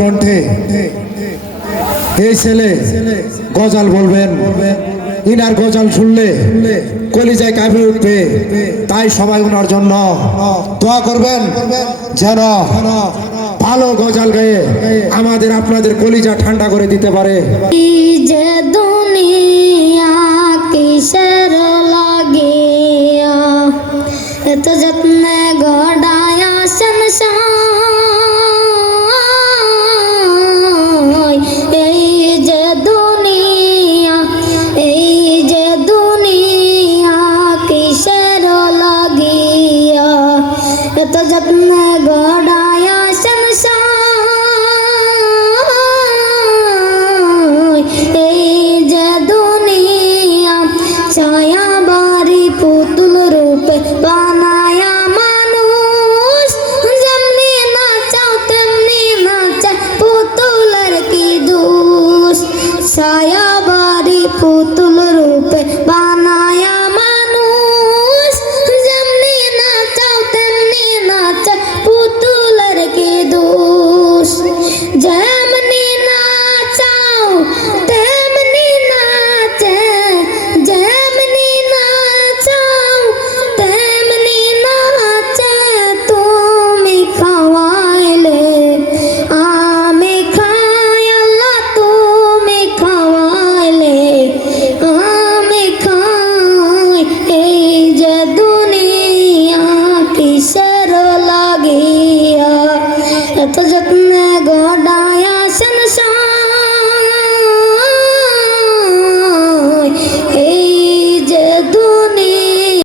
কণ্ঠে এই ছেলে গজাল বলবেন। ইনার গজাল শুনলে কলিজায় কাঁপে উঠবে। তাই সবাই ওনার জন্য দোয়া করবেন যেন ভালো গজাল গায়ে আমাদের আপনাদের কলিজা ঠান্ডা করে দিতে পারে। লাগিয়া এত যত্নে গড়া যত যত্ন গড়ায় সংসার, এই যে দুনিয়া ছায়া বাড়ি পুতুল রূপে বানায়া মানুষ, যেমনি নাচাও তেমনি নাচা পুতুলের কি দোষ? ছায়া বাড়ি পুতুল 这